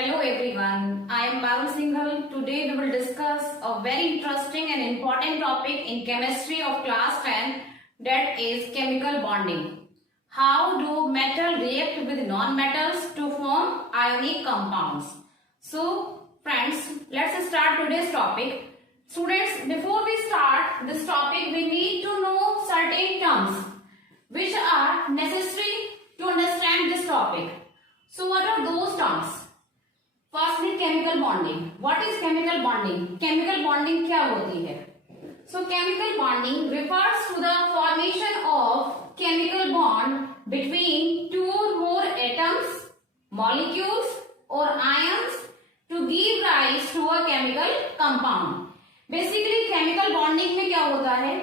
Hello everyone, I am Parul Singhal. Today we will discuss a very interesting and important topic in chemistry of class 10, that is chemical bonding. How do metal react with non-metals to form ionic compounds? So friends, let's start today's topic. Students, before we start this topic, we need to know certain terms which are necessary to understand this topic. So what are those terms? Firstly, chemical bonding. What is chemical bonding? Chemical bonding क्या होती है? So chemical bonding refers to the formation of chemical bond between two or more atoms, molecules or ions to give rise to a chemical compound. Basically chemical bonding में क्या होता है?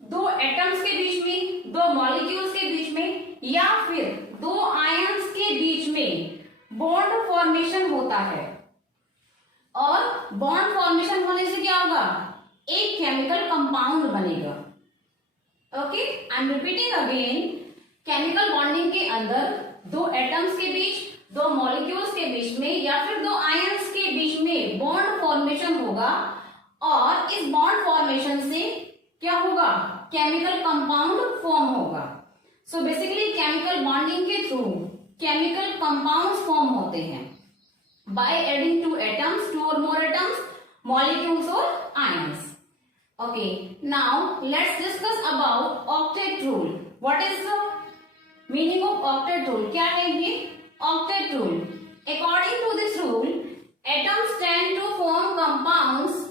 दो atoms के बीच में, दो मॉलिक्यूल्स के बीच में या फिर दो आयंस के बीच में बॉन्ड फॉर्मेशन होता है और बॉन्ड फॉर्मेशन होने से क्या होगा? एक केमिकल कंपाउंड बनेगा. Okay, I am repeating again. Chemical bonding के अंदर दो एटम्स के बीच, दो मॉलिक्यूल्स के बीच में या फिर दो आयंस के बीच में बॉन्ड फॉर्मेशन होगा और इस बॉन्ड फॉर्मेशन से क्या होगा? केमिकल कंपाउंड फॉर्म होगा. सो बेसिकली केमिकल बॉन्डिंग के थ्रू केमिकल कंपाउंड्स फॉर्म होते हैं by adding two atoms, two or more atoms, molecules और ions. Okay, now let's discuss about octet rule. What is the meaning of octet rule? क्या है ये octet rule? According to this rule, atoms tend to form compounds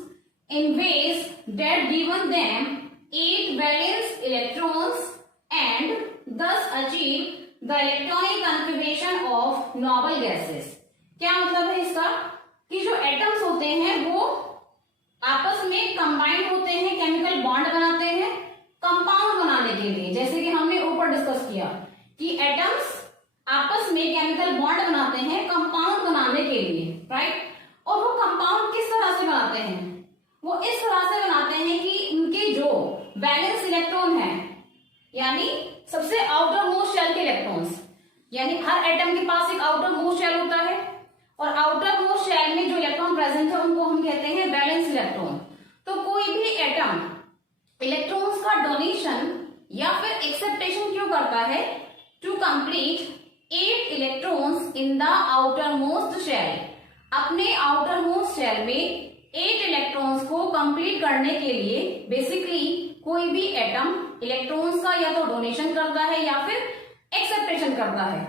in ways that given them 8 valence electrons and thus achieve the electronic configuration of noble gases. क्या मतलब है इसका? कि जो atoms होते हैं वो आपस में कंबाइंड होते हैं, केमिकल बॉन्ड बनाते हैं कंपाउंड बनाने के लिए. जैसे कि हमने ऊपर डिस्कस किया कि एटम्स आपस में केमिकल बॉन्ड बनाते हैं कंपाउंड बनाने के लिए, राइट? और वो कंपाउंड किस तरह से बनाते हैं? वो इस तरह से बनाते हैं कि उनके जो बैलेंस इलेक्ट्रॉन है, यानी सबसे आउटर मोस्ट शेल के इलेक्ट्रॉन्स, यानी हर एटम के पास एक आउटर मोस्ट शेल होता है और आउटर मोस्ट शेल में जो इलेक्ट्रॉन प्रेजेंट है उनको हम कहते हैं वैलेंस इलेक्ट्रॉन. तो कोई भी एटम इलेक्ट्रॉन्स का डोनेशन या फिर एक्सेप्टेशन क्यों करता है? To complete 8 electrons in the outer most shell. अपने आउटर मोस्ट शेल में 8 इलेक्ट्रॉन्स को कंप्लीट करने के लिए बेसिकली कोई भी एटम इलेक्ट्रॉन्स का या तो डोनेशन करता है या फिर एक्सेप्टेशन करता है.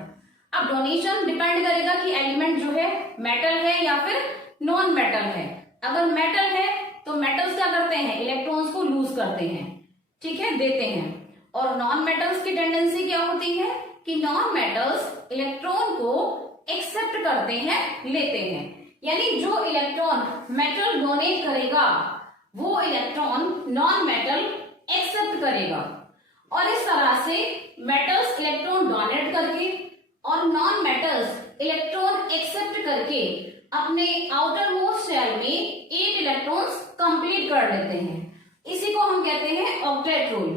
अब डोनेशन डिपेंड करेगा कि एलिमेंट जो है मेटल है या फिर नॉन मेटल है. अगर मेटल है तो मेटल्स क्या करते हैं? इलेक्ट्रॉन्स को लूज करते हैं, ठीक है, देते हैं. और नॉन मेटल्स की टेंडेंसी क्या होती है कि नॉन मेटल्स इलेक्ट्रॉन को एक्सेप्ट करते हैं, लेते हैं. यानी जो इलेक्ट्रॉन मेटल डोनेट करेगा वो इलेक्ट्रॉन नॉन मेटल एक्सेप्ट करेगा. और इस तरह से मेटल्स इलेक्ट्रॉन डोनेट करके और नॉन मेटल्स इलेक्ट्रॉन एक्सेप्ट करके अपने आउटर मोस्ट शेल में 8 इलेक्ट्रॉन्स कंप्लीट कर लेते हैं. इसी को हम कहते हैं ऑक्टेट रूल.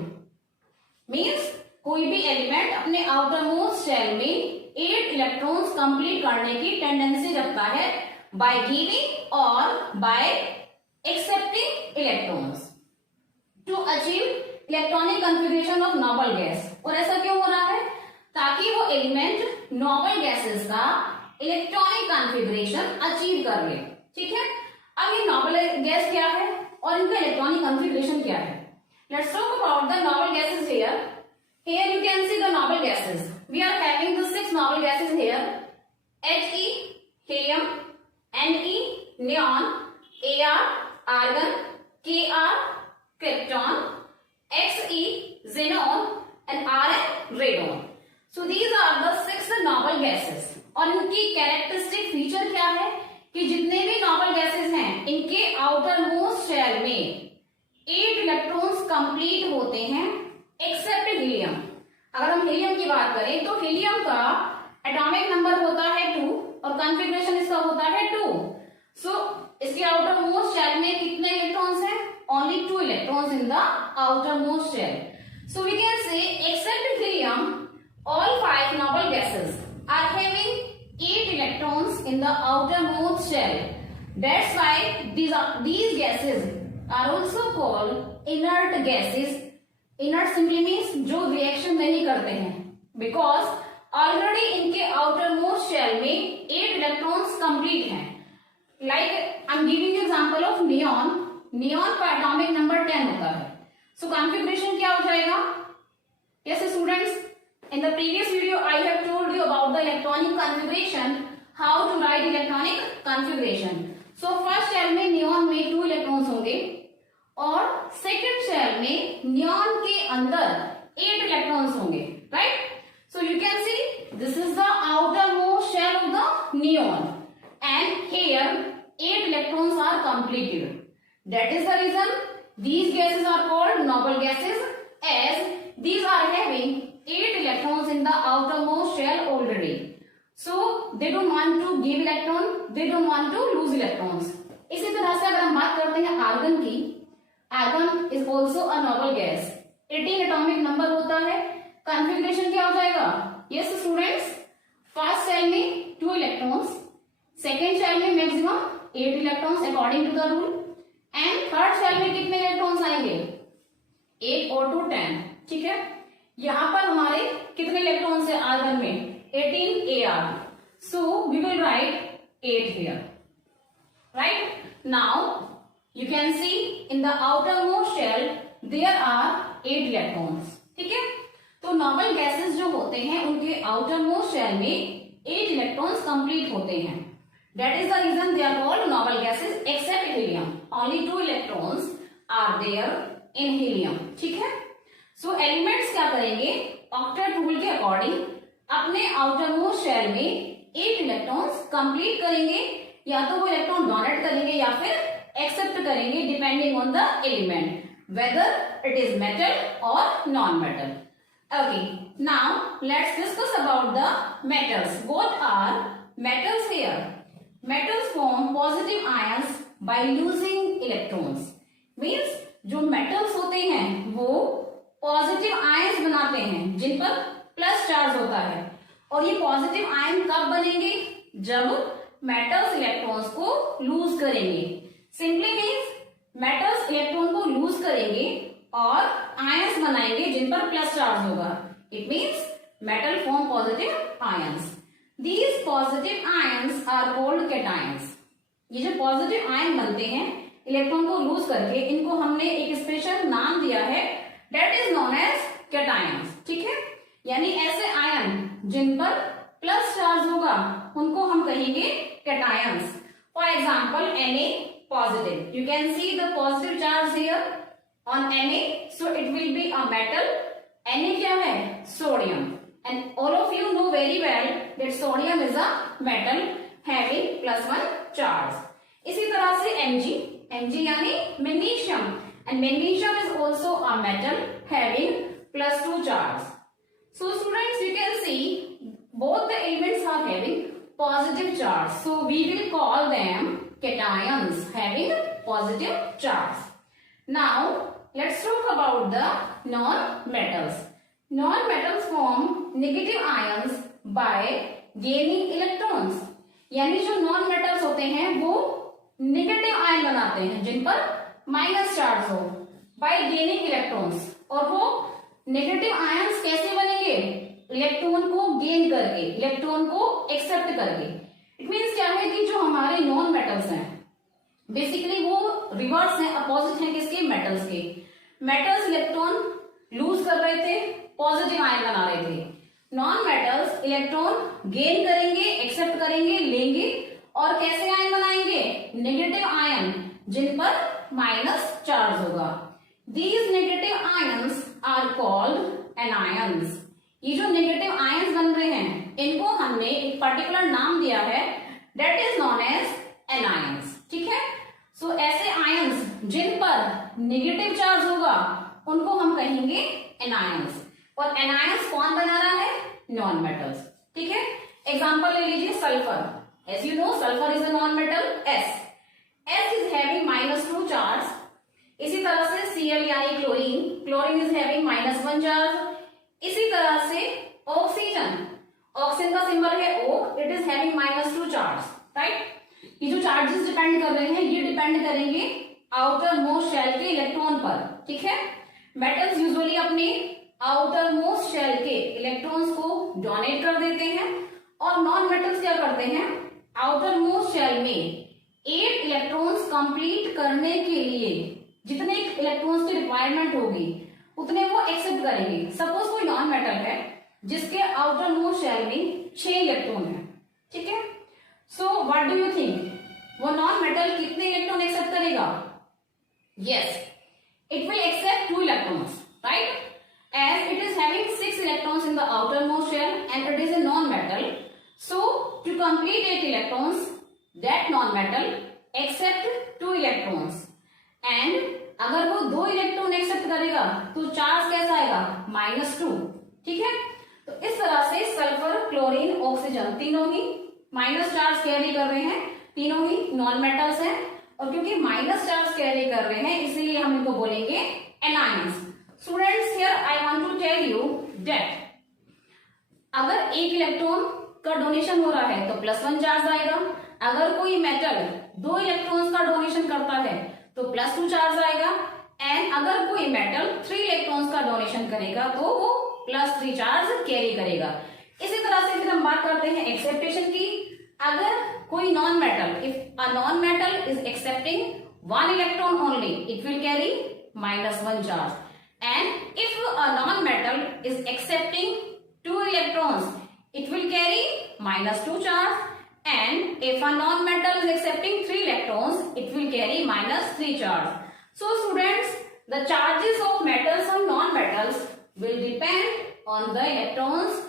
मींस कोई भी एलिमेंट अपने आउटर मोस्ट शेल में 8 इलेक्ट्रॉन्स कंप्लीट करने की टेंडेंसी रखता है by giving or by accepting electrons to achieve electronic configuration of noble gas. और ऐसा क्यों हो रहा है? ताकि वो एलिमेंट नोबल गैसेस का इलेक्ट्रॉनिक कॉन्फ़िगरेशन अचीव कर ले. ठीक है, अब ये नोबल गैस क्या है और इनका इलेक्ट्रॉनिक कॉन्फ़िगरेशन क्या है? Let's talk about the noble gases here. Here you can see the noble gases. We are having the 6 noble gases here: He, helium, Ne, neon, Ar, argon, Kr, krypton, Xe, xenon and Rn, radon. So these are the 6 noble gases. और इनकी characteristic feature क्या है कि जितने भी noble gases हैं इनके outer most shell में 8 इलेक्ट्रॉन्स कंप्लीट होते हैं एक्सेप्ट हीलियम. अगर हम हीलियम की बात करें तो हीलियम का एटॉमिक नंबर होता है 2 और कॉन्फ़िगरेशन इसका होता है 2. सो इसके आउटर मोस्ट शेल में कितने इलेक्ट्रॉन्स हैं? Only 2 electrons in the outer most shell. So we can say except helium all 5 noble gases are having 8 electrons in the outermost shell. That's why these gases are also called inert gases. Inert simply means जो reaction नहीं करते हैं, because already इनके outermost shell में 8 electrons complete हैं. Like I'm giving you example of neon. Neon का atomic number 10 होता है. So configuration क्या हो जाएगा? Yes students, in the previous video I have told you about the electronic configuration, how to write electronic configuration. So first shell में neon में 2 electrons होंगे और second shell में neon के अंदर 8 electrons होंगे, right? So you can see this is the outermost shell of the neon. And here 8 electrons are completed. That is the reason these gases are called noble gases, as these are having 8 electrons in the outermost shell already. So they don't want to give electron, they don't want to lose electrons. इसी तरह से अगर हम बात करते हैं argon की, argon is also a noble gas. 18 atomic number होता है. कॉन्फ़िगरेशन क्या हो जाएगा? Yes students, फर्स्ट सेल में 2 electrons, सेकेंड शेल में maximum 8 electrons according to the rule, and third shell में कितने इलेक्ट्रॉन्स आएंगे? 8 और 2 10. ठीक है, यहां पर हमारे कितने इलेक्ट्रॉन्स है आर्गन में? 18 AR. So we will write 8 here. Right now you can see in the outer most shell there are 8 electrons. ठीक है, तो नॉर्मल गैसेस जो होते हैं उनके आउटर मोस्ट शेल में 8 इलेक्ट्रॉन्स कंप्लीट होते हैं. That is the reason they are called noble gases except helium. Only 2 electrons are there in helium. ठीक है, so elements क्या करेंगे? ऑक्टेट रूल के अकॉर्डिंग अपने आउटरमोस्ट शेल में 8 इलेक्ट्रॉन्स कंप्लीट करेंगे, या तो वो इलेक्ट्रॉन डोनेट करेंगे या फिर एक्सेप्ट करेंगे, depending on the element, whether it is metal और non metal. Okay, now let's discuss about the metals. What are metals here? Metals form positive ions by losing electrons. Means जो metals होते हैं वो positive ions बनाते हैं जिन पर plus charge होता है, और ये positive ion कब बनेंगे? जब metals electrons को lose करेंगे. Simply means metals electron को lose करेंगे और ions बनाएंगे जिन पर प्लस चार्ज होगा. It means metal form positive ions. These positive ions are called cations. ये जो पॉजिटिव आयन बनते हैं इलेक्ट्रॉन को लूज करके, इनको हमने एक स्पेशल नाम दिया है, that is known as cations. ठीक है, यानी ऐसे आयन जिन पर प्लस चार्ज होगा उनको हम कहेंगे cations. For example, Na positive. You can see the positive charge here on Na, so it will be a metal. Na क्या है? Sodium. And all of you know very well that sodium is a metal having +1 charge. इसी तरह से Mg यानी magnesium, and magnesium is also a metal having +2 charge. So students, you can see both the elements are having positive charge. So we will call them cations having positive charge. Now let's talk about the non-metals. Non-metals form negative ions by gaining electrons. यानी जो non metals होते हैं वो negative ion बनाते हैं जिन पर minus charge हो, bye gaining electrons. और वो नेगेटिव आयन्स कैसे बनेंगे? इलेक्ट्रॉन को गेन करके, इलेक्ट्रॉन को एक्सेप्ट करके. इट मीन्स क्या है कि जो हमारे नॉन मेटल्स हैं बेसिकली वो रिवर्स हैं, अपोजिट हैं किसके? मेटल्स के. मेटल्स इलेक्ट्रॉन लूज कर रहे थे, पॉजिटिव आयन बना रहे थे. नॉन मेटल्स इलेक्ट्रॉन गेन करेंगे, एक्सेप्ट करेंगे, लेंगे, और कैसे आयन बनाएंगे? नेगेटिव आयन जिन पर माइनस चार्ज होगा. These negative ions are called anions. ये जो नेगेटिव आयन्स बन रहे हैं इनको हमने एक पर्टिकुलर नाम दिया है, that is known as anions. ठीक है, सो ऐसे आयन्स जिन पर नेगेटिव चार्ज होगा उनको हम कहेंगे एनायंस. और एनायंस कौन बना रहा है? Non metals. ठीक है, एग्जांपल ले लीजिए sulphur. As you know sulphur is a non metal. S is having -2 charge. इसी तरह से Cl यानी chlorine, chlorine is having -1 charge. इसी तरह से ऑक्सीजन, ऑक्सीजन का सिंबल है O, it is having -2 charge, right. ये जो चार्जेस डिपेंड कर रहे हैं ये डिपेंड करेंगे आउटर मोस्ट शेल के इलेक्ट्रॉन पर, ठीक है। मेटल्स यूजुअली अपने आउटर मोस्ट शेल के इलेक्ट्रॉन्स को डोनेट कर देते हैं और नॉन मेटल्स क्या करते हैं, आउटर मोस्ट शेल में 8 इलेक्ट्रॉन्स कंप्लीट करने के लिए जितने इलेक्ट्रॉन्स की रिक्वायरमेंट होगी उतने वो एक्सेप्ट करेंगे। सपोज कोई नॉन मेटल है जिसके आउटर मोस्ट शेल में 6 इलेक्ट्रॉन है, ठीक है। So what do you think वो नॉन मेटल कितने इलेक्ट्रॉन एक्सेप्ट करेगा? Yes, it will accept 2 electrons, right. As it is having 6 electrons in the outermost shell and it is a non-metal, so to complete 8 electrons, that non-metal accept 2 electrons. And अगर वो 2 electron accept करेगा तो charge कैसा आएगा? -2, ठीक है। तो इस तरह से सल्फर, क्लोरीन, ऑक्सीजन तीनों ही माइनस चार्ज कैरी कर रहे हैं, तीनों ही नॉन मेटल्स हैं और क्योंकि माइनस चार्ज कैरी कर रहे हैं इसलिए हम इनको बोलेंगे anions. Students, here I want to tell you that अगर 1 इलेक्ट्रॉन का डोनेशन हो रहा है तो +1 चार्ज आएगा। अगर कोई मेटल 2 इलेक्ट्रॉन्स का डोनेशन करता है तो +2 चार्ज आएगा। एंड अगर कोई मेटल 3 इलेक्ट्रॉन्स का डोनेशन करेगा तो वो +3 चार्ज कैरी करेगा। इसी तरह से फिर हम बात करते हैं एक्सेप्टेशन की। अगर कोई non metal, if a non metal is accepting 1 electron only, it will carry -1 charge. And if a non-metal is accepting 2 electrons, it will carry -2 charge. And if a non-metal is accepting 3 electrons, it will carry -3 charge. So students, the charges of metals and non-metals will depend on the electrons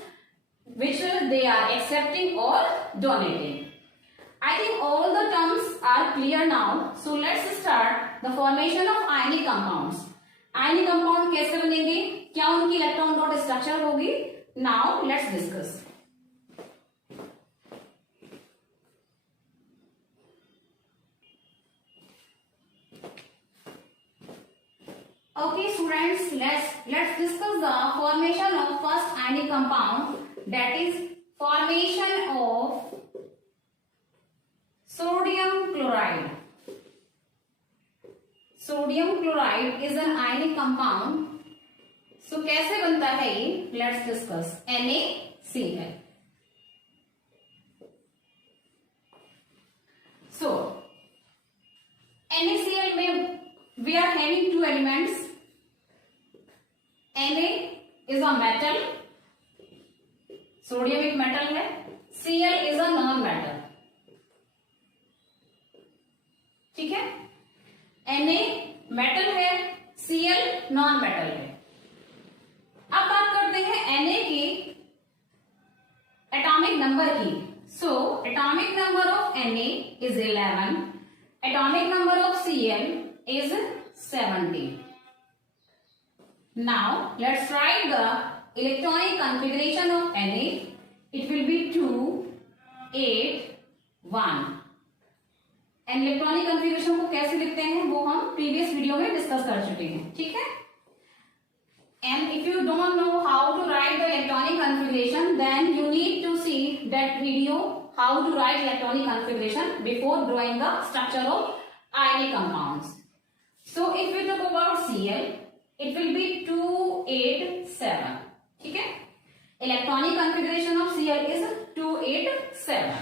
which they are accepting or donating. I think all the terms are clear now. So let's start the formation of ionic compounds. Ionic compound कैसे बनेंगे, क्या उनकी electron dot structure होगी? Now let's discuss. Okay students, let's discuss the formation of first ionic compound, that is formation of sodium chloride. Sodium chloride is an ionic compound. So कैसे बनता है ये, let's discuss. NaCl। So NaCl में we are having 2 elements. Na is a metal, sodium एक metal है, Cl is a non metal, ठीक है। Na metal है, Cl नॉन मेटल है। अब बात करते हैं Na की एटॉमिक नंबर की। So atomic number of Na is 11, atomic number of Cl is 70। Now let's write the electronic configuration of Na। It will be 2, 8, 1। And electronic configuration को कैसे लिखते हैं वो हम प्रीवियस वीडियो में डिस्कस कर चुके हैं, ठीक है। And if you don't know how to write the electronic configuration then you need to see that video how to write electronic configuration before drawing the structure of ionic compounds. So if you talk about Cl, it will be 2, 8, 7, ठीक है। Electronic configuration of Cl is 2, 8, 7।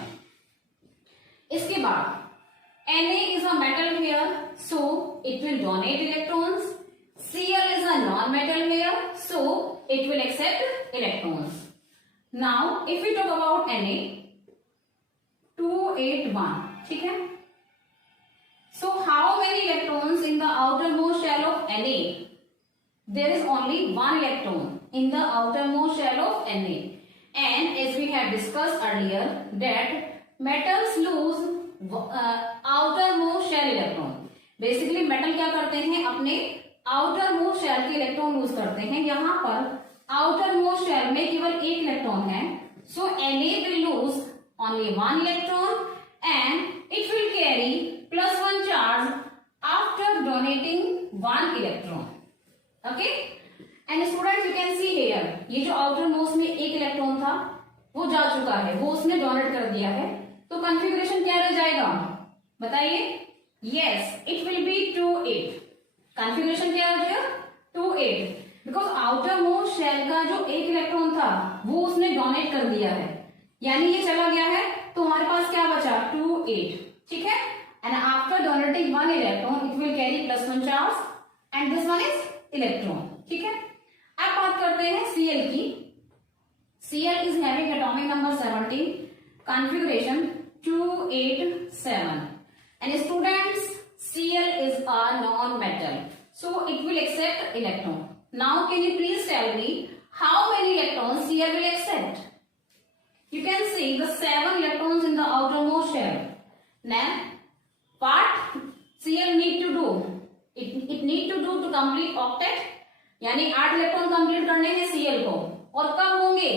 इसके बाद Na is a metal here, so it will donate electrons. Cl is a non-metal here, so it will accept electrons. Now, if we talk about Na, 2, 8, 1, ठीक है। So, how many electrons in the outermost shell of Na? There is only 1 electron in the outermost shell of Na. And as we have discussed earlier, that metals lose outer most shell electron. Basically metal क्या करते हैं, अपने outer most shell के electron lose करते हैं। यहाँ पर outer most shell में केवल 1 इलेक्ट्रॉन है, सो Na will lose only 1 electron and it will carry +1 charge after donating 1 electron. Okay, and students you can see here, ये जो आउटर मोस्ट में 1 इलेक्ट्रॉन था वो जा चुका है, वो उसने डोनेट कर दिया है, तो कॉन्फ़िगरेशन क्या रह जाएगा बताइए? Yes, it will B 2-8। Configuration क्या हो जाएगा? 2-8, बिकॉज आउटर मोस्ट शेल का जो एक इलेक्ट्रॉन था वो उसने डोनेट कर दिया है, यानी ये चला गया है, तो हमारे पास क्या बचा? 2-8, ठीक है। And after donating 1 electron it will carry +1 charge and this one is electron, ठीक है। अब बात करते हैं Cl की। Cl is having atomic number 17, configuration 287, and students, Cl is a non-metal, so it will accept electron. Now can you please tell me how many electrons Cl will accept? You can see the 7 electrons in the outermost shell. Now what Cl need to do? It need to do to complete octet, यानी 8 electron complete करने हैं Cl को, और कब होंगे?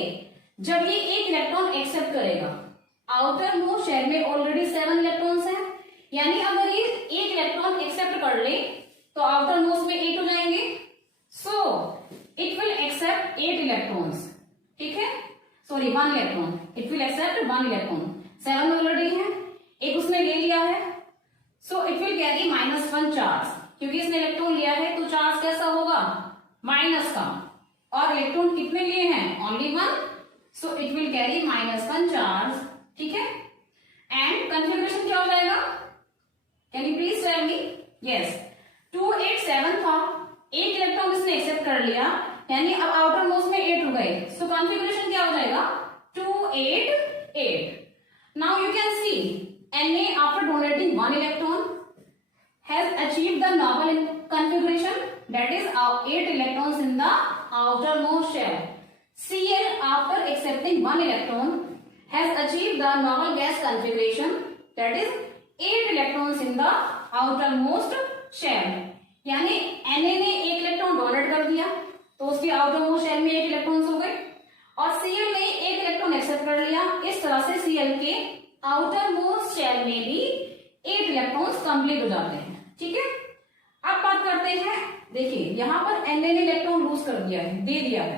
जब ये एक इलेक्ट्रॉन एक्सेप्ट करेगा। आउटर मोस्ट शेल में ऑलरेडी 7 इलेक्ट्रॉन्स हैं, यानी अगर ये एक इलेक्ट्रॉन एक्सेप्ट कर ले तो आउटर मोस्ट में 8 हो जाएंगे, so it will accept 8 electrons, ठीक है, sorry 1 electron, it will accept 1 electron. 7 already है, एक उसने ले लिया है, so it will carry -1 charge, क्योंकि इसने इलेक्ट्रॉन लिया है तो चार्ज कैसा होगा? माइनस का, और इलेक्ट्रॉन कितने लिए हैं? Only 1, so it will carry -1 charge, ठीक है। एंड कॉन्फ़िगरेशन क्या हो जाएगा? Can you please tell me? Yes, 287 था, एक इलेक्ट्रॉन इसने एक्सेप्ट कर लिया, यानी अब आउटर मोस्ट में 8 हो गए, सो कॉन्फ़िगरेशन क्या हो जाएगा? 288। Now you can C Na after donating 1 electron has achieved the noble configuration, that is 8 electrons in the outermost shell. Cl after accepting 1 electron has achieved the noble gas configuration, that is 8 electrons in the outermost shell. यानी Na ने एक electron donate कर दिया तो उसके outermost shell में 8 electrons हो गए, और Cl ने एक इलेक्ट्रॉन एक्सेप्ट कर लिया, इस तरह से Cl के आउटरमोस्ट शेल में भी 8 इलेक्ट्रॉन्स कंप्लीट हो जाते हैं, ठीक है। अब बात करते हैं, देखिए यहाँ पर Na ने इलेक्ट्रॉन लूज कर दिया है, दे दिया है,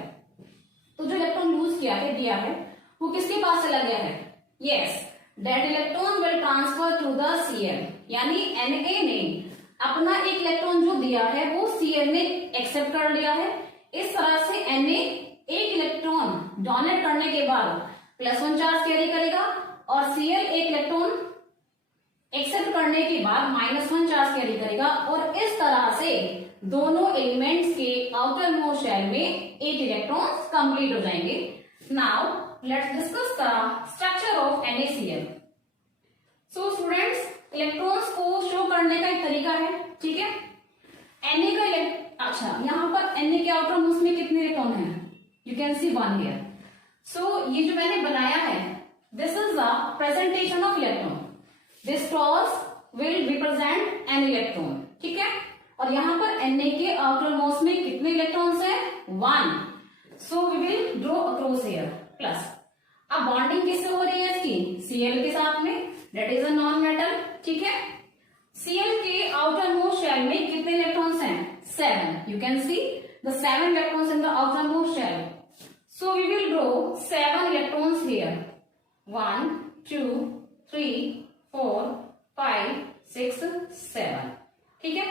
तो जो इलेक्ट्रॉन लूज किया है, दिया है, वो किसके पास चला गया है? Yes, that electron will transfer to the Cl, यानी Na ने अपना एक इलेक्ट्रॉन जो दिया है वो Cl ने एक्सेप्ट कर लिया है, इस तरह से Na एक इलेक्ट्रॉन डोनेट करने के बाद +1 चार्ज कैरी करेगा, और Cl एक इलेक्ट्रॉन एक्सेप्ट करने के बाद -1 चार्ज कैरी करेगा, और इस तरह से दोनों एलिमेंट्स के आउटर मोस्ट शेल में 8 इलेक्ट्रॉन्स कंप्लीट हो जाएंगे। Now let's discuss the structure of NaCl। So students, electrons को शो करने का एक तरीका है, ठीक है। Na का अच्छा, यहाँ पर Na के आउटर मोस्ट में कितने इलेक्ट्रॉन हैं? You can see 1 here. So ये जो मैंने बनाया है, this is the presentation of electron, this cross will represent an electron, ठीक है। और यहाँ पर Na के आउटर मोस्ट में कितने इलेक्ट्रॉन्स हैं? 1, so we will draw a cross here plus. अब बॉन्डिंग किससे हो रही है इसकी? Cl के साथ में, that is a non metal, ठीक है। Cl के आउटर मोस्ट शेल में कितने इलेक्ट्रॉन्स हैं? 7, you can see the 7 electrons in the outer most shell, so we will draw 7 electrons here, 1 2 3 4 5 6 7, ठीक है।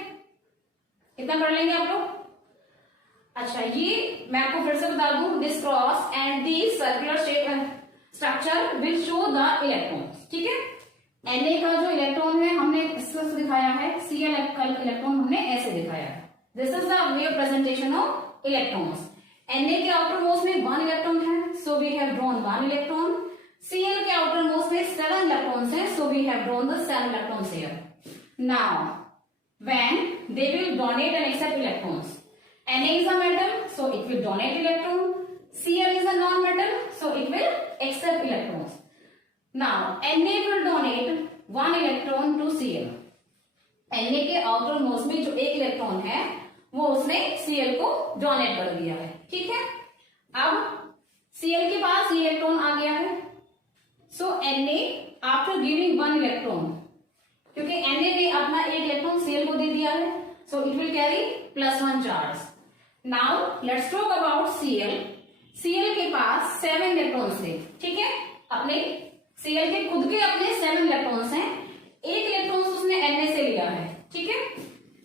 कितना कर लेंगे आप लोग? अच्छा, ये मैं आपको फिर से बता दूं, this cross and this circular shape structure will show the electrons, ठीक है। Na का जो इलेक्ट्रॉन है हमने इससे दिखाया है, Cl का इलेक्ट्रॉन हमने ऐसे दिखाया है, this is the way of presentation of electrons. Na के आउटर मोस्ट में 1 इलेक्ट्रॉन है, so we have drawn 1 electron. Cl के आउटर मोस्ट में 7 इलेक्ट्रॉन्स हैं, so we have drawn the 7 electrons here. Now when they will donate and accept electrons, Na is a metal, so it will donate electron, Cl is a non-metal, so it will accept electrons. Now Na will donate 1 electron to Cl, Na के outer most में जो एक electron है वो उसने Cl को donate कर दिया है, ठीक है। अब Cl के पास ये इलेक्ट्रॉन आ गया है, सो Na आफ्टर गिविंग 1 इलेक्ट्रॉन, क्योंकि Na ने अपना एक इलेक्ट्रॉन Cl को दे दिया है, so it will carry +1 charge. Now let's talk about Cl। Cl के पास 7 इलेक्ट्रॉन्स थे, ठीक है। अपने Cl के खुद के अपने 7 इलेक्ट्रॉन्स हैं, एक इलेक्ट्रॉन उसने Na से लिया है, ठीक है।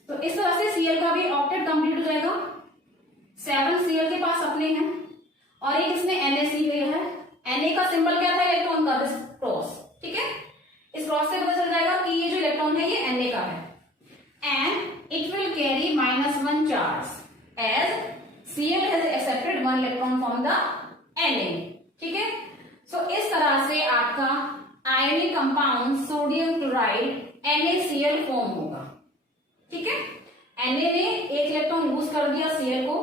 तो इस तरह से Cl का भी ऑक्टेट कंप्लीट हो जाएगा। 7 Cl के पास अपने हैं और एक इसने Na लिया है। Na का सिंबल क्या था इलेक्ट्रॉन का, दिस क्रॉस, ठीक है। इस क्रॉस से पता चल जाएगा कि ये जो इलेक्ट्रॉन है ये Na का है and it will carry -1 charge as Cl has accepted 1 electron from the Na, ठीक है। सो इस तरह से आपका ionic compound sodium chloride NaCl form होगा, ठीक है। Na ने एक इलेक्ट्रॉन लूज कर दिया Cl को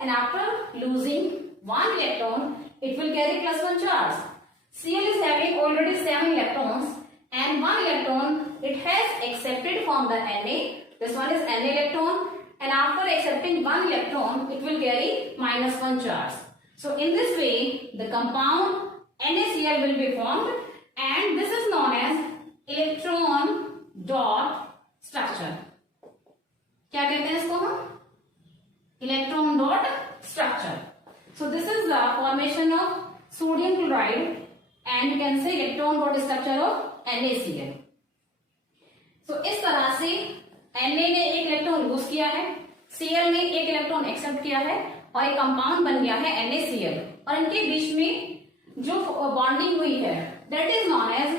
and after losing 1 electron it will carry +1 charge. Cl is having already 7 electrons and 1 electron it has accepted from the Na. This one is Na electron and after accepting 1 electron it will carry -1 charge. So in this way the compound NaCl will be formed and this is known as electron dot structure. क्या कहते हैं इसको हम? Electron dot structure. So this is the formation of sodium chloride and you can say electron dot structure of NaCl. So इस तरह से Na ने एक इलेक्ट्रॉन लूज किया है, Cl ने एक इलेक्ट्रॉन एक्सेप्ट किया है और एक कंपाउंड बन गया है NaCl और इनके बीच में जो बॉन्डिंग हुई है that is known as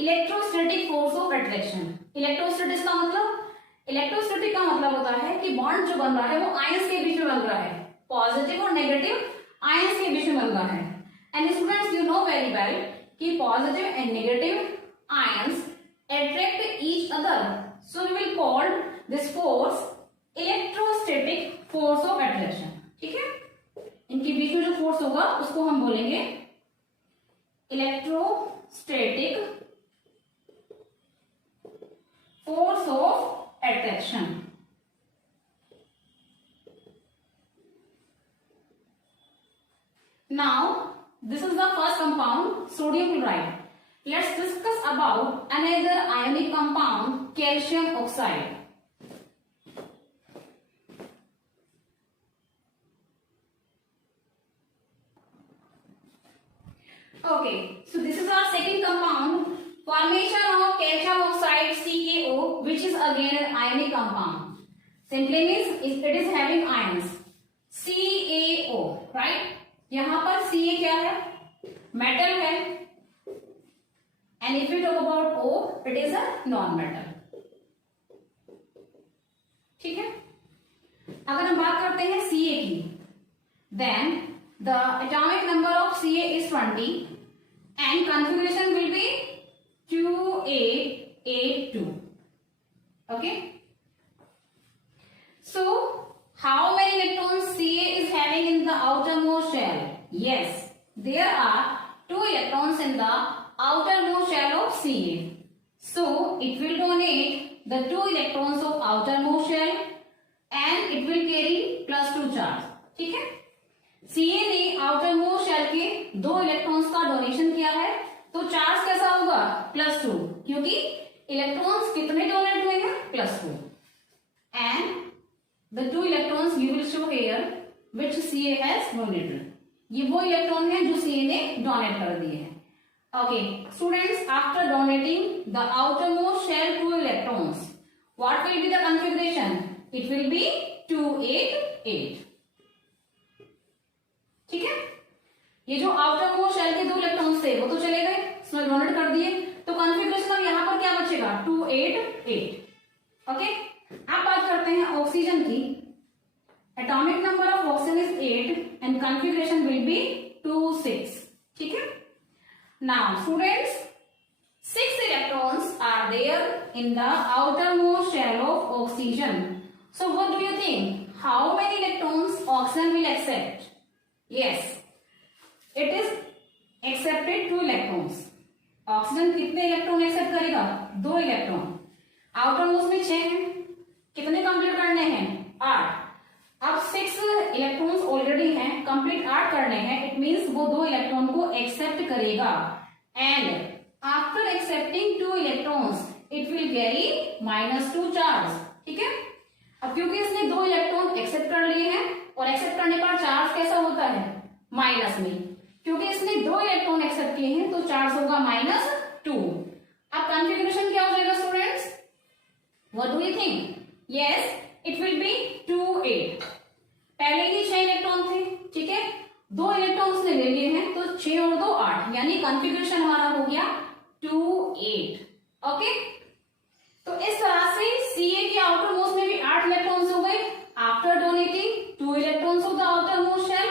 electrostatic force of attraction. Electrostatic का मतलब होता है कि बॉन्ड जो बन रहा है वो आयंस के बीच में बन रहा है, पॉजिटिव और नेगेटिव आयंस के बीच में बन रहा है। And students you know very well कि positive and negative ions attract each other, so we will call this force electrostatic force of attraction, ठीक है। इनके बीच में जो फोर्स होगा उसको हम बोलेंगे electrostatic force of attraction. Now this is the first compound sodium chloride. Let's discuss about another ionic compound calcium oxide. Okay, so this is our second compound, formation of calcium oxide CaO, which is again an ionic compound. Simply means it is having ions CaO, right? यहाँ पर Ca क्या है? Metal है and if you talk about O, it is a non-metal, ठीक है। अगर हम बात करते हैं Ca की, then the atomic number of Ca is 20 and configuration will be 2A8A2, okay. So how many electrons Ca is having in the outermost shell? Yes, there are 2 electrons in the outermost shell of Ca. So it will donate the 2 electrons of outermost shell and it will carry +2 charge, ठीक है। Ca ने outermost shell के 2 electrons का donation किया है तो charge कैसा होगा? +2, क्योंकि इलेक्ट्रॉन्स कितने डोनेट हुए हैं? +2 and the 2 electrons you will show here which Ca has donated. ये वो इलेक्ट्रॉन है जो Ca ने डोनेट कर दिए हैं। Okay, students, after donating the outermost shell 2 electrons, what will be the configuration? It will be 288, ठीक है। ये जो outermost shell के 2 इलेक्ट्रॉन्स थे वो तो चले गए, उसमें डोनेट कर दिए, तो कॉन्फ़िगरेशन अब यहाँ पर क्या बचेगा? 288, ओके। अब बात करते हैं ऑक्सीजन की। Atomic number of oxygen is 8 and configuration will be 26, ठीक है। Now students, 6 electrons are there in the outermost shell of oxygen. So what do you think? How many electrons oxygen will accept? Yes, it is accepted 2 electrons. Oxygen कितने electron accept करेगा? 2 electron. Outermost में 6 हैं, कितने complete करने हैं? 8। अब 6 electrons already हैं, complete 8 करने हैं, इट मींस वो 2 इलेक्ट्रॉन को एक्सेप्ट करेगा and after accepting 2 electrons it will carry -2 charge, ठीक है। अब क्योंकि इसने 2 इलेक्ट्रॉन एक्सेप्ट कर लिए हैं और एक्सेप्ट करने पर चार्ज कैसा होता है? माइनस में, क्योंकि इसने 2 इलेक्ट्रॉन एक्सेप्ट किए हैं तो चार्ज होगा -2। अब कॉन्फ़िगरेशन क्या हो जाएगा students? What do you think? Yes, it will be 2 8। पहले ही 6 इलेक्ट्रॉन थे, ठीक है, 2 इलेक्ट्रॉन उसने ले लिए हैं तो 6 और 2 8, यानी कॉन्फ़िगरेशन हमारा हो गया 2 8। ओके, तो इस तरह से Ca के आउटर मोस्ट में भी 8 इलेक्ट्रॉन्स हो गए after donating 2 electrons of the outer most shell,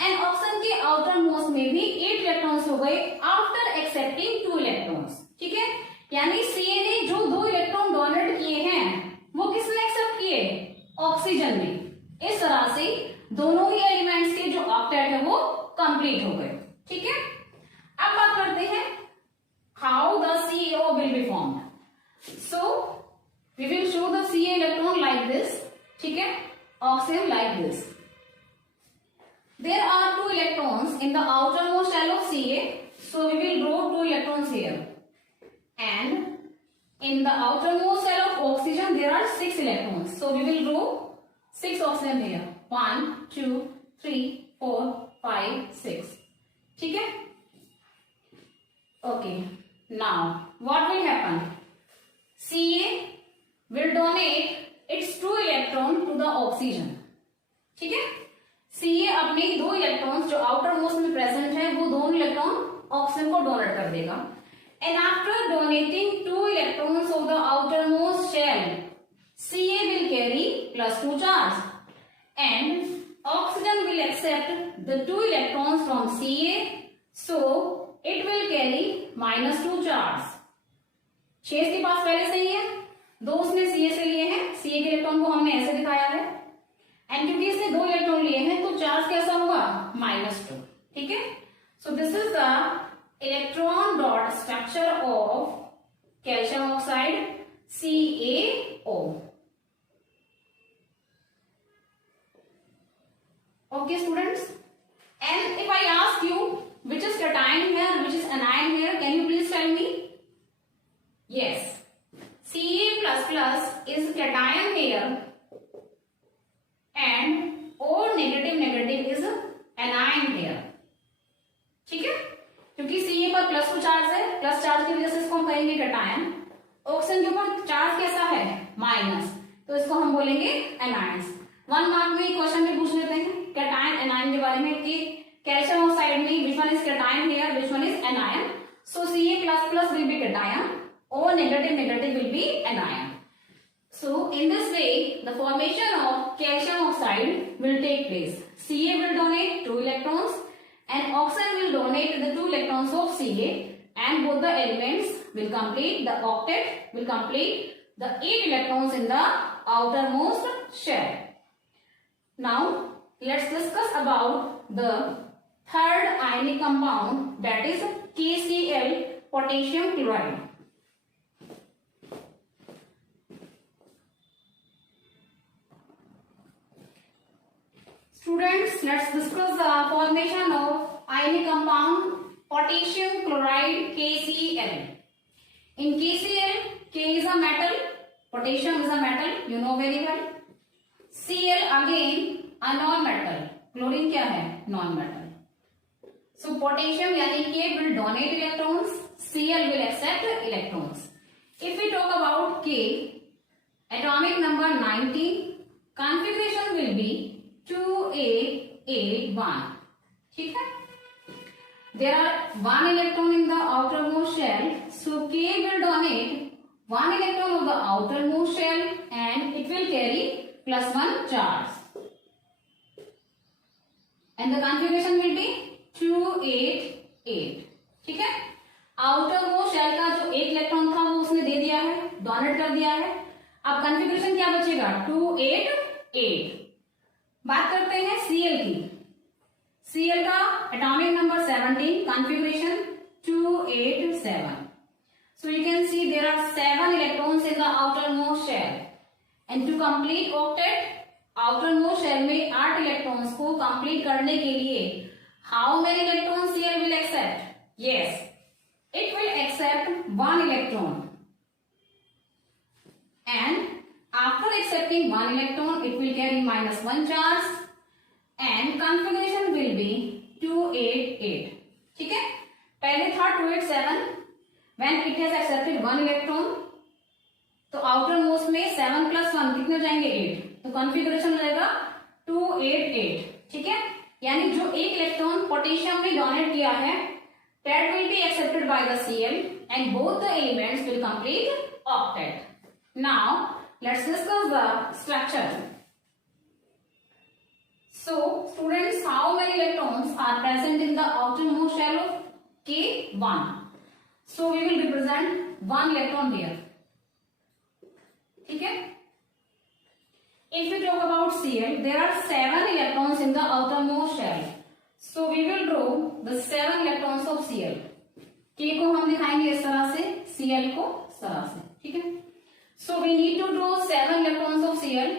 and oxygen के आउटर मोस्ट में भी 8 इलेक्ट्रॉन्स हो गए आफ्टर एक्सेप्टिंग 2 इलेक्ट्रॉन्स, ठीक है, यानी Ca ने जो 2 इलेक्ट्रॉन डोनेट किए हैं वो किसने एक्सेप्ट किए? ऑक्सीजन ने। इस तरह से दोनों ही एलिमेंट्स के जो ऑक्टेट है वो कंप्लीट हो गए, ठीक है। अब बात करते हैं how the CaO will be formed. So we will show the Ca electron like this, ठीक है, oxygen like this. There are 2 electrons in the outermost shell of Ca, so we will draw 2 electrons here. And in the outermost shell of oxygen there are 6 electrons, so we will draw 6 oxygen here. 1 2 3 4 5 6, ठीक है। Okay, now what will happen? Ca will donate its 2 electron to the oxygen, ठीक है। Ca अपने 2 electrons जो outer most में present है वो दोनों इलेक्ट्रॉन ऑक्सीजन को डोनेट कर देगा, and after donating 2 electrons of the outer most shell Ca will carry +2 charge and oxygen will accept the 2 electrons from Ca, so it will carry -2 charge। 6 इसके पास पहले से ही है, 2 उसने Ca से लिए हैं, Ca के इलेक्ट्रॉन को हमने ऐसे दिखाया है, एंड क्योंकि इसने 2 इलेक्ट्रॉन लिए हैं तो चार्ज कैसा होगा? -2, ठीक है। सो this is the electron dot structure of calcium oxide CaO। Okay students, and if I ask you which is cation here, which is anion here, can you please tell me? Yes, Ca++ is cation here and O negative is anion here, ठीक है, क्योंकि Ca पर +2 charge है, plus charge की वजह से इसको हम कहेंगे कैटायन। ऑक्सीजन के ऊपर चार्ज कैसा है? माइनस, तो इसको हम बोलेंगे एनायंस। 1 मार्क में क्वेश्चन भी पूछ लेते हैं कैटायन एनायन के बारे में कि कैल्शियम ऑक्साइड में which one is cation here, which one is anion. So Ca++ will be cation, O negative will be anion. So in this way the formation of calcium oxide will take place. Ca will donate 2 electrons and oxygen will donate the 2 electrons of Ca, and both the elements will complete the octet, will complete the 8 electrons in the outermost shell. Now let's discuss about the third ionic compound, that is KCl, potassium chloride. Students, let's discuss the formation of ionic compound potassium chloride KCl. In KCl, K is a metal, potassium is a metal, you know very well. Cl again a non-metal, chlorine क्या है? Non-metal. So potassium यानी K will donate electrons, Cl will accept electrons. If we talk about K, atomic number 19, configuration will be 2A81, ठीक है। There are 1 electron in the outermost shell, so K will donate 1 electron of the outermost shell and it will carry +1 charge, and the configuration will be 288, ठीक है। Outer most shell का जो 1 electron था वो उसने दे दिया है, डोनेट कर दिया है। अब कॉन्फ़िगरेशन क्या बचेगा? 288। बात करते हैं Cl की। Cl का atomic number 17, configuration 287। So you can see there are 7 electrons in the outermost shell, and to complete octet, outermost shell में 8 electrons को complete करने के लिए how many electrons Cl will accept? Yes, it will accept 1 electron, and after accepting 1 electron it will carry -1 charge, and configuration will be 288, ठीक है। पहले था 287, when it has accepted 1 electron, तो आउटर मोस्ट में 7 + 1 कितने हो जाएंगे 8, तो कॉन्फ़िगरेशन हो जाएगा 288, ठीक है। यानी जो एक इलेक्ट्रॉन पोटेशियम में डोनेट किया है that will be accepted by the Cl and both the elements will complete octet. Now let's discuss the structure. So students, how many electrons are present in the outermost shell of K1? So we will represent 1 electron here, ठीक है। If we talk about Cl, there are 7 electrons in the outermost shell. So we will draw the 7 electrons of Cl. K को हम दिखाएंगे इस तरह से, Cl को इस तरह से, ठीक है। So we need to draw 7 electrons of Cl.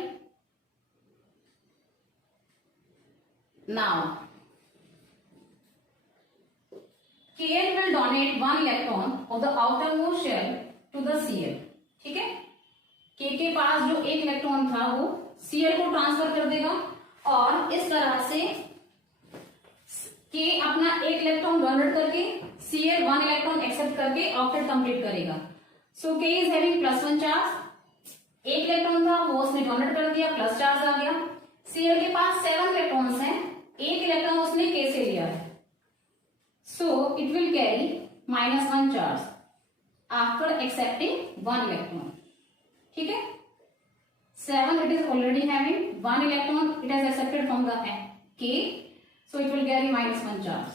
Now Kl will donate 1 electron of the outermost shell to the Cl, ठीक है। K के पास जो एक इलेक्ट्रॉन था वो Cl को ट्रांसफर कर देगा और इस तरह से K अपना एक इलेक्ट्रॉन डोनेट करके Cl 1 इलेक्ट्रॉन एक्सेप्ट करके ऑक्टेट कंप्लीट करेगा। सो K इज हैविंग +1 चार्ज, एक इलेक्ट्रॉन था वो उसने डोनेट कर दिया, प्लस चार्ज आ गया। Cl के पास 7 इलेक्ट्रॉन्स हैं, एक इलेक्ट्रॉन उसने K से लिया है, so it will carry -1 charge after accepting 1 electron, ठीक है। 7 it is already having 1 electron it has accepted from the K, so it will carry -1 charge,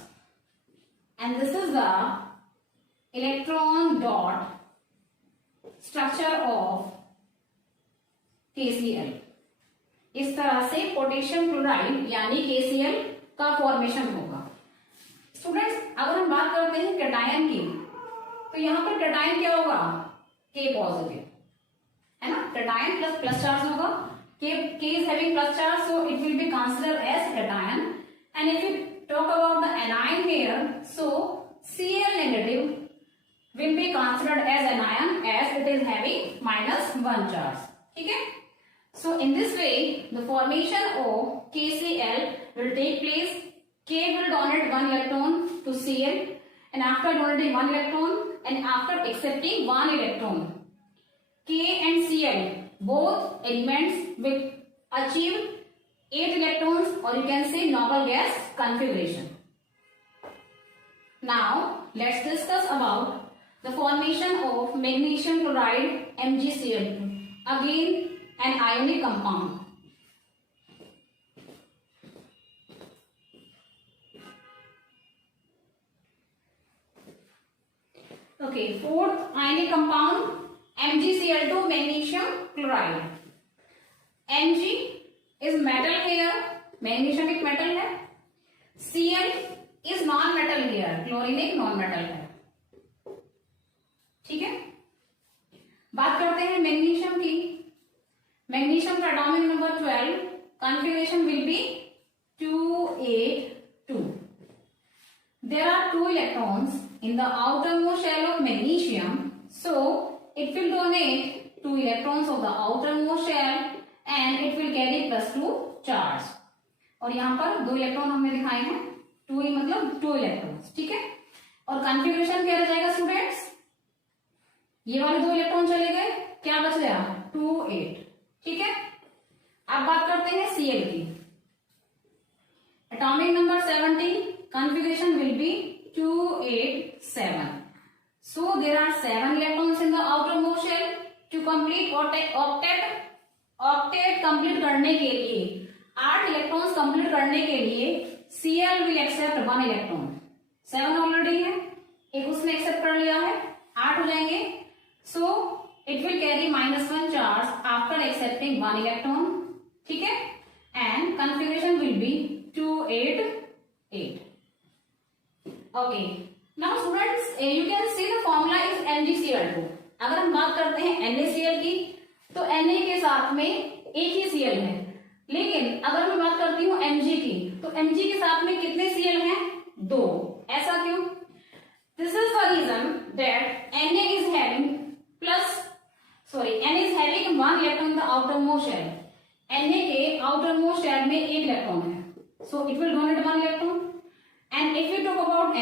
and this is the electron dot structure of KCl. इस तरह से potassium chloride यानी KCl का formation होगा। Students, अगर हम बात करते हैं कैटायन की, तो यहाँ पर कैटायन क्या होगा, K पॉजिटिव है ना, कैटायन प्लस चार्ज होगा। K is having plus charge, so it will be considered as cation. And if we talk about the anion here, so Cl negative will be considered as anion as it is having -1 charge, ठीक है। So in this way the formation of KCl will take place. K will donate 1 electron to Cl, and after donating 1 electron and after accepting 1 electron, K and Cl both elements will achieve 8 electrons, or you can say noble gas configuration. Now let's discuss about the formation of magnesium chloride MgCl2, again an ionic compound. Okay, fourth ionic compound MgCl2 magnesium chloride. Mg is metal here, magnesium एक metal है, Cl is non metal here, chlorine एक non metal है, ठीक है। बात करते हैं magnesium की। मैग्नीशियम का atomic number 12, configuration will be 282. There are 2 electrons in the outermost shell of magnesium, so it will donate 2 electrons of the outermost shell and it will carry +2 charge. और यहाँ पर 2 इलेक्ट्रॉन हमने दिखाए हैं, 2 ही मतलब 2 electrons, ठीक है। और कॉन्फ़िगरेशन क्या रह जाएगा स्टूडेंट्स, ये वाले 2 इलेक्ट्रॉन चले गए, क्या बच गया 2 8, ठीक है। अब बात करते हैं Cl की। Atomic number 17, configuration will be 287. So there are 7 electrons in the outermost shell. To complete octet complete करने के लिए, 8 इलेक्ट्रॉन्स कंप्लीट करने के लिए Cl will accept 1 electron, 7 already है, एक उसने एक्सेप्ट कर लिया है, 8 हो जाएंगे। So it will carry -1 charge after accepting 1 electron, ठीक है। And configuration will be 288. Okay. Now students, you can see the formula is MgCl2. अगर हम बात करते हैं NaCl की, तो Na के साथ में एक ही Cl है, लेकिन अगर मैं बात करती हूँ Mg की, तो Mg के साथ में कितने Cl हैं, 2। ऐसा क्यों? This is the reason that Na is having 1 electron in the outermost shell. Na के outermost shell में एक इलेक्ट्रॉन है, so it will donate 1 electron. If you talk about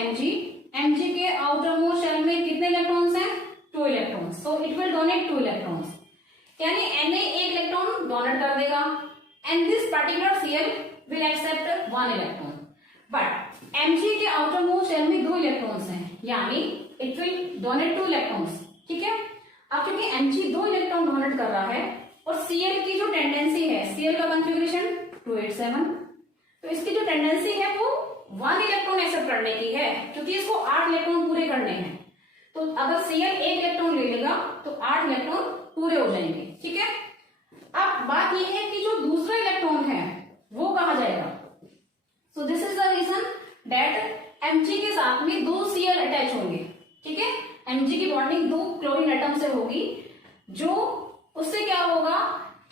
Mg के आउटर मोस्ट शेल में कितने इलेक्ट्रॉन्स हैं? 2 electrons. So it will donate 2 electrons. यानी Na एक इलेक्ट्रॉन डोनेट कर देगा and this particular Cl will accept 1 electron. But Mg के outer most shell में 2 इलेक्ट्रॉन्स हैं, यानी इट विल डोनेट 2 इलेक्ट्रॉन्स. ठीक है. अब क्योंकि Mg 2 इलेक्ट्रॉन डोनेट कर रहा है और Cl की जो टेंडेंसी है, Cl का कॉन्फ़िगरेशन 287, तो इसकी जो टेंडेंसी है वो 1 इलेक्ट्रॉन एक्सेप्ट करने की है, क्योंकि इसको 8 इलेक्ट्रॉन पूरे करने हैं. तो अगर Cl एक इलेक्ट्रॉन ले लेगा तो 8 इलेक्ट्रॉन पूरे हो जाएंगे. ठीक है. अब बात यह है कि जो दूसरा इलेक्ट्रॉन है वो कहा जाएगा. So this is the reason that Mg के साथ में 2 Cl अटैच होंगे. ठीक है. Mg की बॉन्डिंग 2 क्लोरीन एटम से होगी, जो उससे क्या होगा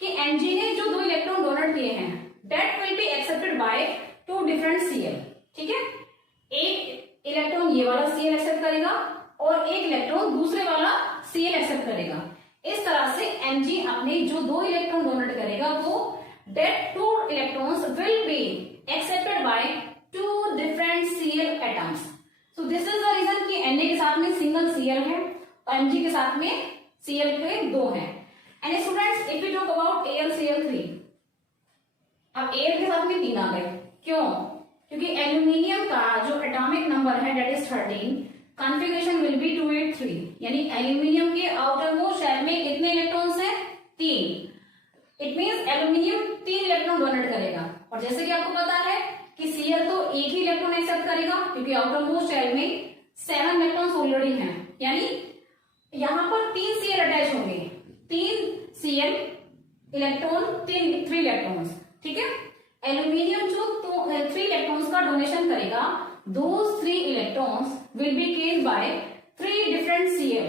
कि Mg ने जो 2 इलेक्ट्रॉन डोनेट किए हैं that will be accepted by 2 different Cl. ठीक है. एक इलेक्ट्रॉन ये वाला Cl एक्सेप्ट करेगा और एक इलेक्ट्रॉन दूसरे वाला Cl एक्सेप्ट करेगा. इस तरह से Mg अपने जो 2 इलेक्ट्रॉन डोनेट करेगा वो that 2 electrons will be accepted by 2 different Cl atoms. So this is the reason कि Na के साथ में सिंगल Cl है और Mg के साथ में Cl के 2 हैं. And students, if we talk about AlCl3, अब Al के साथ में 3 आ गए. क्यों? क्योंकि एल्यूमिनियम का जो एटॉमिक नंबर है that is 13, configuration will be 283. यानी एल्यूमिनियम के आउटर मोस्ट शेल में कितने इलेक्ट्रॉन्स हैं? 3. It means aluminium 3 electron donate करेगा. और जैसे कि आपको पता है कि Cl तो एक ही इलेक्ट्रॉन एक्सेप्ट करेगा, क्योंकि आउटर मोस्ट शेल में 7 इलेक्ट्रॉन्स ऑलरेडी हैं. यानी यहां पर 3 Cl अटैच होंगे. 3 Cl इलेक्ट्रॉन 3 इलेक्ट्रॉन्स. ठीक है. एल्यूमिनियम जो 3 इलेक्ट्रॉन्स का डोनेशन करेगा, those 3 electrons will be carried by 3 different Cl.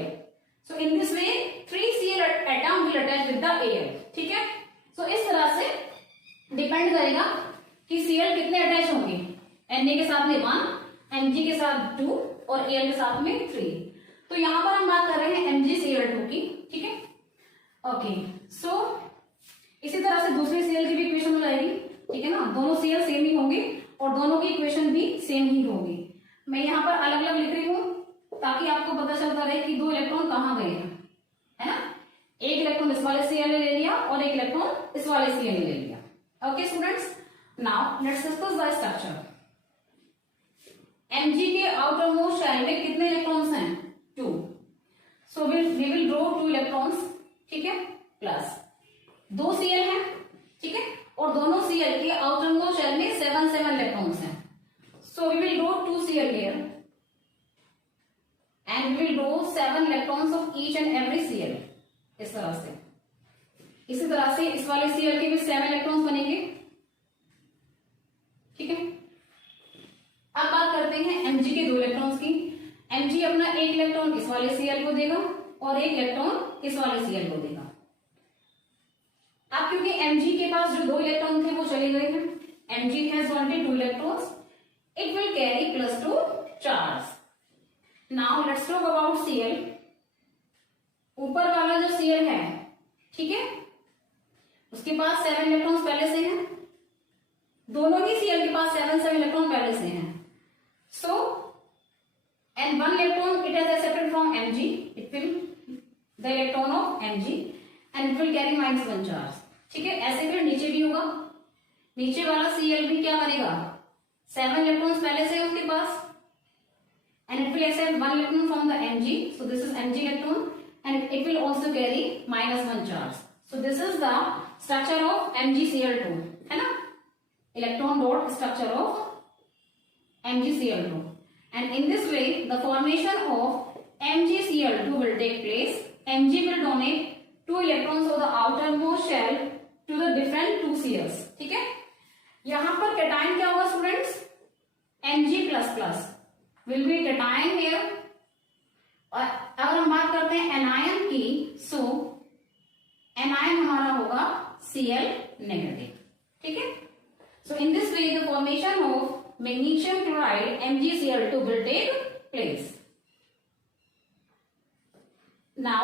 So in this way 3 Cl atom will attach with the Al. ठीक है. So इस तरह से डिपेंड करेगा कि Cl कितने अटैच होंगे. Na के साथ में 1, Mg के साथ 2 और Al के साथ में 3. तो यहां पर हम बात कर रहे हैं MgCl2 की. ठीक है. ओके. सो इसी तरह से दूसरे Cl की भी इक्वेशन हो जाएगी. ठीक है ना. दोनों Cl सेम ही होंगे और दोनों की इक्वेशन भी सेम ही होगी. मैं यहाँ पर अलग अलग लिख रही हूँ ताकि आपको पता चलता रहे कि 2 इलेक्ट्रॉन कहाँ गए हैं. है ना. एक इलेक्ट्रॉन इस वाले Cl ने ले लिया और एक इलेक्ट्रॉन इस वाले Cl ने ले लिया. Okay students, now let's discuss the structure. Mg के आउटर मोस्ट शेल में कितने इलेक्ट्रॉन्स हैं? 2. So we will draw 2 electrons. ठीक है. प्लस 2 Cl हैं. ठीक है. और दोनों Cl के आउटर मोस्ट शेल में 7 इलेक्ट्रॉन्स हैं. So we will draw 2 Cl here and we will draw 7 electrons of each and every Cl. इस तरह से. इसी तरह से इस वाले Cl के भी 7 इलेक्ट्रॉन्स बनेंगे. ठीक है. अब बात करते हैं Mg के 2 इलेक्ट्रॉन्स की. Mg अपना एक इलेक्ट्रॉन इस वाले Cl को देगा और एक इलेक्ट्रॉन इस वाले Cl को देगा. अब क्योंकि Mg के पास जो 2 इलेक्ट्रॉन थे वो चले गए हैं, Mg has only 2 electrons, it will carry +2 charge. Now let's talk about Cl. ऊपर वाला जो Cl है, ठीक है, उसके पास 7 इलेक्ट्रॉन्स पहले से हैं. दोनों ही Cl के पास 7 इलेक्ट्रॉन पहले से हैं. So and 1 electron it has accepted from Mg, it will the electron of Mg and it will carry -1 charge. ठीक है. ऐसे फिर नीचे भी होगा. नीचे वाला Cl भी क्या बनेगा? 7 इलेक्ट्रॉन्स पहले से उसके पास and it will accept 1 electron from the Mg. So this is Mg electron and it will also carry -1 charge. So this is the structure of MgCl2. है ना. Electron dot structure of MgCl2. And in this way the formation of MgCl2 will take place. Mg will donate 2 electrons of the outermost shell to the different 2 Cls. ठीक है. यहां पर cation क्या होगा students? Mg++ will be cation here. और अगर हम बात करते हैं एनायन की, सो एनायन हमारा होगा Cl नेगेटिव. ठीक है. So in this way the formation of magnesium chloride MgCl2 will take place. Now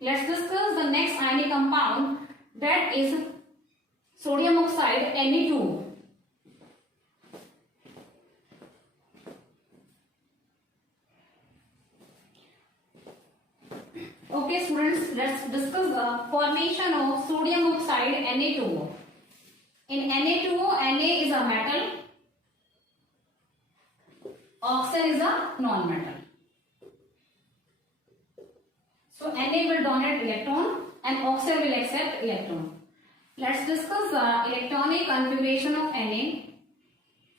let's discuss the next ionic compound, that is sodium oxide Na2. Okay students, let's discuss the formation of sodium oxide Na2O. In Na2O, Na is a metal, oxygen is a non-metal. So Na will donate electron and oxygen will accept electron. Let's discuss the electronic configuration of Na.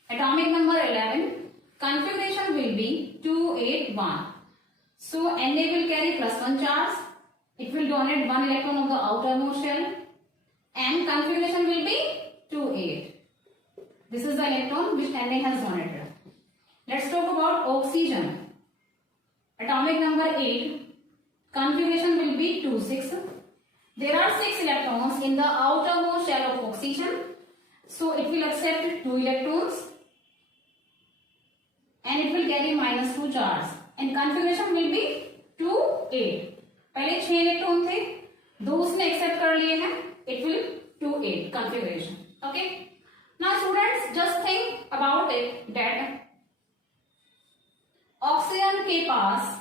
Atomic number 11. Configuration will be 281. So Na will carry +1 charge. It will donate 1 electron of the outermost shell and configuration will be 28. This is the electron which Na has donated. Let's talk about oxygen. Atomic number 8. Configuration will be 26. There are 6 electrons in the outermost shell of oxygen. So it will accept 2 electrons and it will carry -2 charge. And configuration will be 2 8. पहले 6 electron थे, 2 उसने accept कर लिए हैं. It will 2 8 configuration. Okay. Now students, just think about it that oxygen के पास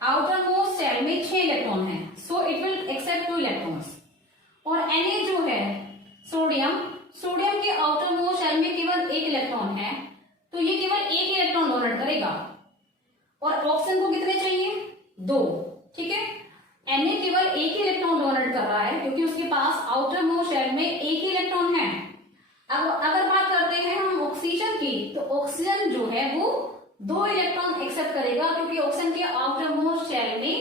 outermost shell में 6 electron है, so it will accept 2 electrons. और Na जो है सोडियम के आउटरमोस्ट शेल में केवल 1 इलेक्ट्रॉन है, तो ये केवल 1 इलेक्ट्रॉन डोनेट करेगा. और ऑक्सीजन को कितने चाहिए? 2. ठीक है. Na केवल 1 ही इलेक्ट्रॉन डोनेट कर रहा है क्योंकि उसके पास आउटरमोस्ट शेल में 1 ही इलेक्ट्रॉन है. अब अगर बात करते हैं हम ऑक्सीजन की, तो ऑक्सीजन जो है वो 2 इलेक्ट्रॉन एक्सेप्ट करेगा क्योंकि ऑक्सीजन के आउटरमोस्ट शेल में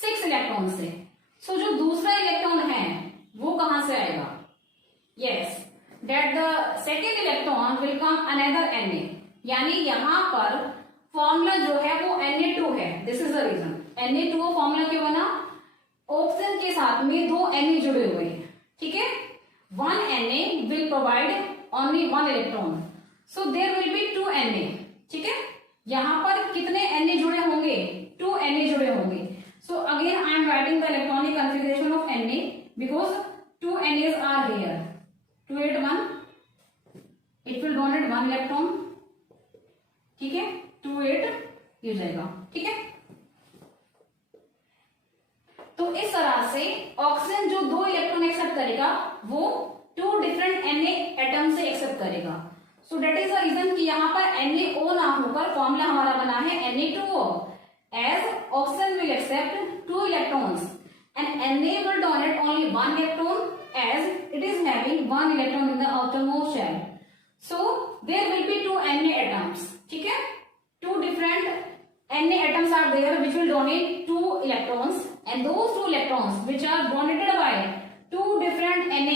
6 इलेक्ट्रॉन है. सो जो दूसरा इलेक्ट्रॉन है वो कहां से आएगा? Yes, that the second electron will come another Na. यानी यहां पर फॉर्मूला जो है वो Na2 है. This is the reason. Na2O formula क्यों बना? ऑक्सीजन के साथ में 2 Na जुड़े हुए हैं. ठीक है. 1 Na will provide only 1 electron, so there will be 2 Na. ठीक है. यहां पर कितने Na जुड़े होंगे? 2 Na जुड़े होंगे. So again I am writing the electronic configuration of Na because 2 Nas are here. 281 it will donate 1 electron. ठीक है. 28 ये हो जाएगा. ठीक है. तो इस तरह से ऑक्सीजन जो 2 इलेक्ट्रॉन एक्सेप्ट करेगा वो 2 डिफरेंट Na एटम से एक्सेप्ट करेगा. So that is the reason कि यहाँ पर NaO ना होकर फॉर्मूला हमारा बना है Na2O. As oxygen will accept 2 electrons and Na will donate only 1 electron as it is having 1 electron in the outermost shell. So there will be 2 Na atoms. ठीक है. 2 different Na atoms are there which will donate 2 electrons and those 2 electrons which are donated by 2 different Na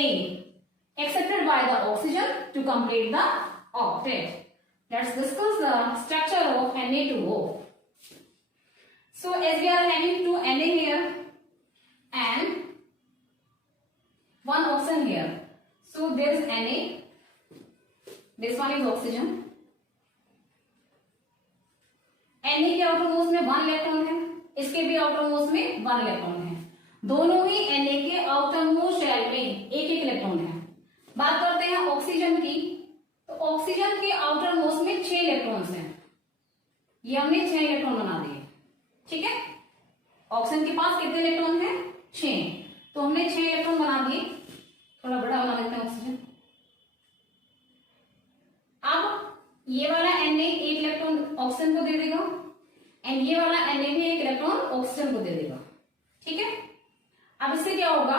accepted by the oxygen to complete the octet. Let's discuss the structure of Na2O. So as we are having 2 Na here and 1 oxygen here, so there is Na, this one is oxygen. Na के outermost में 1 electron है, इसके भी outermost में 1 electron है. दोनों ही Na के outermost shell में 1-1 इलेक्ट्रॉन है. बात करते हैं ऑक्सीजन की, तो ऑक्सीजन के आउटरमोस्ट में 6 इलेक्ट्रॉन्स हैं. ये हमने 6 इलेक्ट्रॉन बना दिए. ठीक है. ऑक्सीजन के पास कितने इलेक्ट्रॉन हैं? 6. तो हमने 6 इलेक्ट्रॉन बना दिए. थोड़ा बड़ा बना देते हैं ऑक्सीजन. अब ये वाला Na 1 इलेक्ट्रॉन ऑक्सीजन को दे देगा एंड ये वाला Na भी 1 इलेक्ट्रॉन ऑक्सीजन को दे देगा. ठीक है. अब इससे क्या होगा?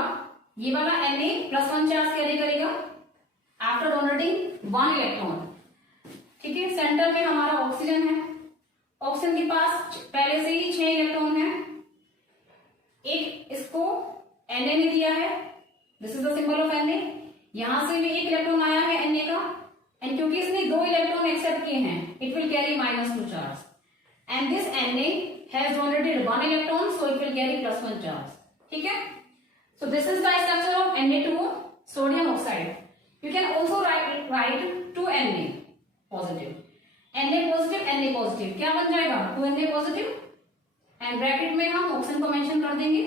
ये वाला Na +1 चार्ज कैरी करेगा आफ्टर डोनेटिंग 1 इलेक्ट्रॉन. ठीक है. सेंटर में हमारा ऑक्सीजन है. ऑक्सीजन के पास पहले से ही 6 इलेक्ट्रॉन है. एक इसको Na ने दिया है. This is the symbol of Na. यहां से भी 1 इलेक्ट्रॉन आया है Na का एंड क्योंकि इसने 2 इलेक्ट्रॉन एक्सेप्ट किए हैं, it will carry -2 charge and this Na has donated 1 electron, so it will carry +1 charge. ठीक है. So this is the structure of Na2O, sodium oxide. You can also write 2 Na positive. Na positive, Na positive. क्या बन जाएगा? 2 Na positive. And bracket में हम oxygen को mention कर देंगे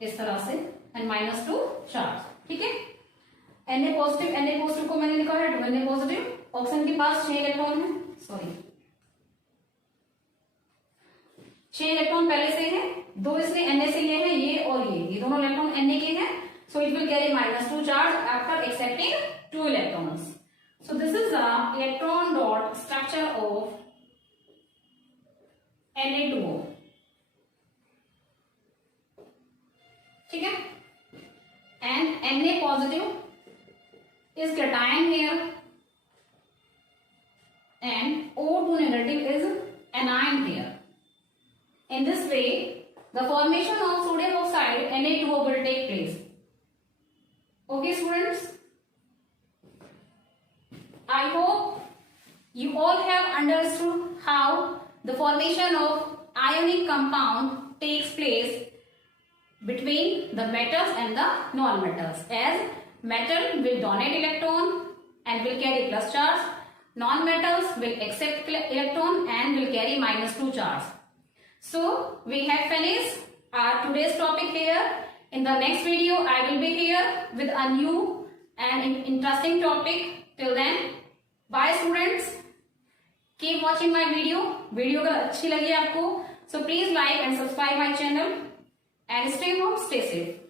इस तरह से एंड -2 चार्ज. ठीक है. Na पॉजिटिव को मैंने लिखा है 2 Na पॉजिटिव. ऑक्सीजन के पास 6 इलेक्ट्रॉन है. सॉरी 6 इलेक्ट्रॉन पहले से है, 2 इसने Na से लिए हैं, ये और ये दोनों इलेक्ट्रॉन Na के हैं. So it will carry -2 charge after accepting 2 electrons. So this is the electron dot structure of Na2O. ठीक है. And Na positive is cation here and O2 negative is anion here. In this way, the formation of sodium oxide Na2O will take place. Okay, students? I hope you all have understood how the formation of ionic compound takes place between the metals and the non-metals. As metal will donate electron and will carry plus charge, non-metals will accept electron and will carry -2 charge. So we have finished our today's topic here. In the next video, I will be here with a new and interesting topic. Till then, bye students. Keep watching my video. Video अगर अच्छी लगी आपको, so please like and subscribe my channel and stay home, stay safe.